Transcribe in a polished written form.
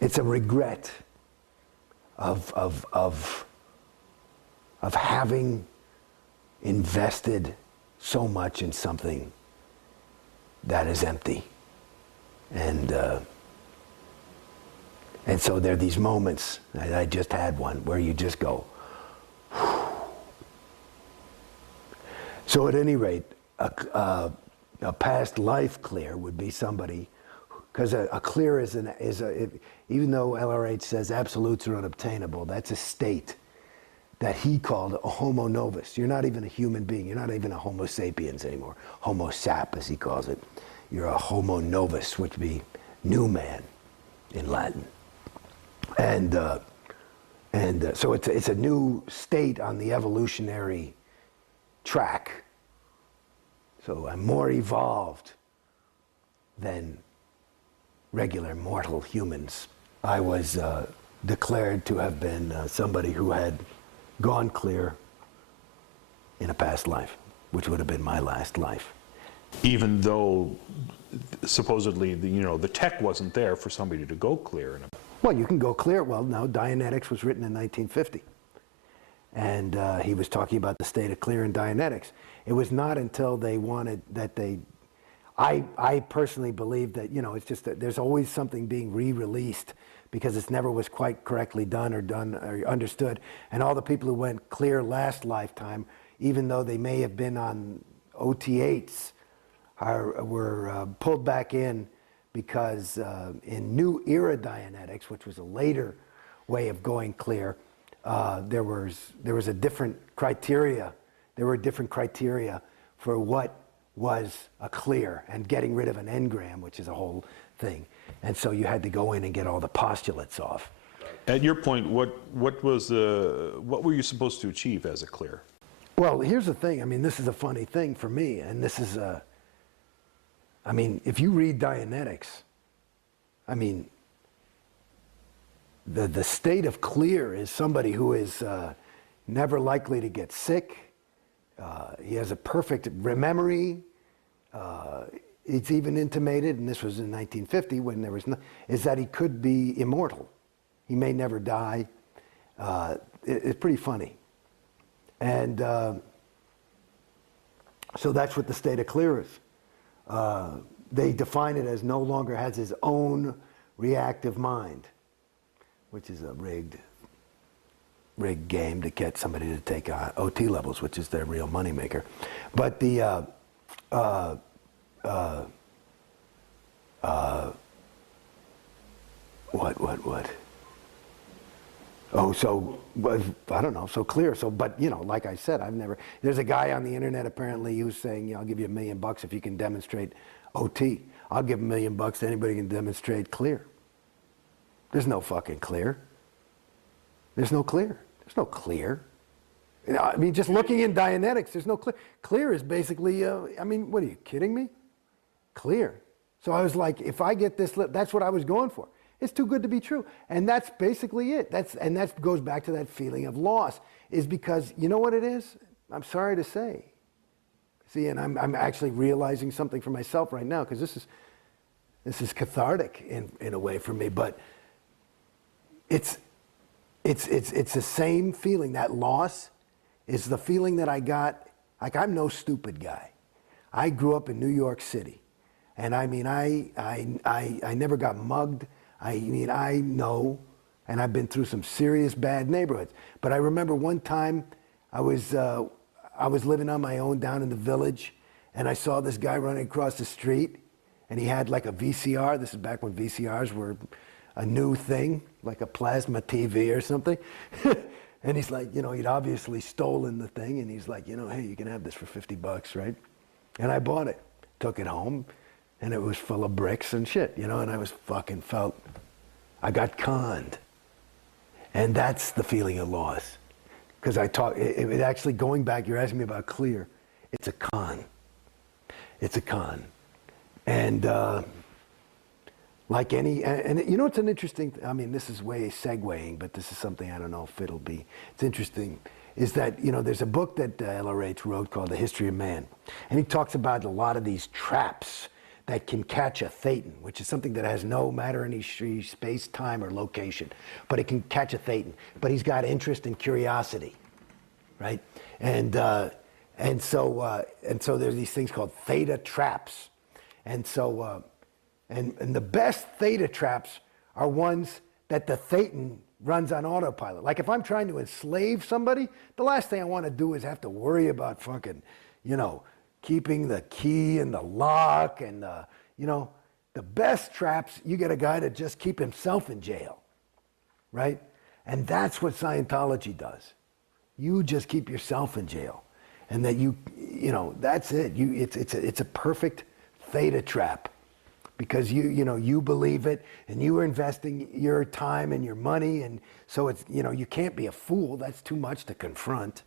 it's a regret of having invested so much in something that is empty. And so there are these moments, I just had one, where you just go, whew. So at any rate, a past life clear would be somebody, because a clear even though LRH says absolutes are unobtainable, that's a state that he called a homo novus. You're not even a human being. You're not even a homo sapiens anymore. Homo sap, as he calls it. You're a homo novus, which would be new man in Latin. And so it's a new state on the evolutionary track. So I'm more evolved than regular mortal humans. I was declared to have been somebody who had gone clear in a past life, which would have been my last life. Even though supposedly the tech wasn't there for somebody to go clear. Well, you can go clear. Well, no, Dianetics was written in 1950. And he was talking about the state of clear in Dianetics. It was not until they wanted that I personally believe that, it's just that there's always something being re-released because it never was quite correctly done or understood. And all the people who went clear last lifetime, even though they may have been on OT8s, were pulled back in because in New Era Dianetics, which was a later way of going clear, there was a different criteria. There were different criteria for what was a clear and getting rid of an engram, which is a whole thing. And so you had to go in and get all the postulates off. At your point, what were you supposed to achieve as a clear? Well, here's the thing. I mean, this is a funny thing for me, and this is if you read Dianetics, the state of clear is somebody who is never likely to get sick. He has a perfect memory. It's even intimated, and this was in 1950 when there was is that he could be immortal. He may never die. It's pretty funny. And so that's what the state of clear is. They define it as no longer has his own reactive mind, which is a rigged game to get somebody to take OT levels, which is their real moneymaker. But the what? Oh, so I don't know. So clear. So, but like I said, there's a guy on the internet apparently who's saying, I'll give you $1 million if you can demonstrate OT. I'll give $1 million to anybody who can demonstrate clear. There's no fucking clear. There's no clear. There's no clear. Just looking in Dianetics, there's no clear. Clear is basically, what are you kidding me? Clear. So I was like, if I get this, that's what I was going for. It's too good to be true. And that's basically it. That goes back to that feeling of loss, is because, you know what it is? I'm sorry to say. See, and I'm actually realizing something for myself right now, because this is cathartic in a way for me, but it's the same feeling. That loss is the feeling that I got. Like, I'm no stupid guy. I grew up in New York City, and I never got mugged. I know, and I've been through some serious bad neighborhoods. But I remember one time I was living on my own down in the village, and I saw this guy running across the street, and he had like a VCR. This is back when VCRs were a new thing, like a plasma TV or something. And he's like, he'd obviously stolen the thing, and he's like, hey, you can have this for $50, right? And I bought it, took it home, and it was full of bricks and shit, and I was I got conned. And that's the feeling of loss. Because it actually, going back, you're asking me about clear, it's a con. It's a con. And like any, and it's an interesting, this is way segueing, but this is something I don't know if it'll be, it's interesting, is that, there's a book that LRH wrote called The History of Man. And he talks about a lot of these traps that can catch a thetan, which is something that has no matter any space, time, or location, but it can catch a thetan. But he's got interest and curiosity, right? And so there's these things called theta traps, and so and the best theta traps are ones that the thetan runs on autopilot. Like if I'm trying to enslave somebody, the last thing I want to do is have to worry about fucking, keeping the key and the lock and the best traps, you get a guy to just keep himself in jail, right? And that's what Scientology does. You just keep yourself in jail, and that that's it. It's a perfect theta trap, because you believe it, and you are investing your time and your money, and so it's you can't be a fool. That's too much to confront,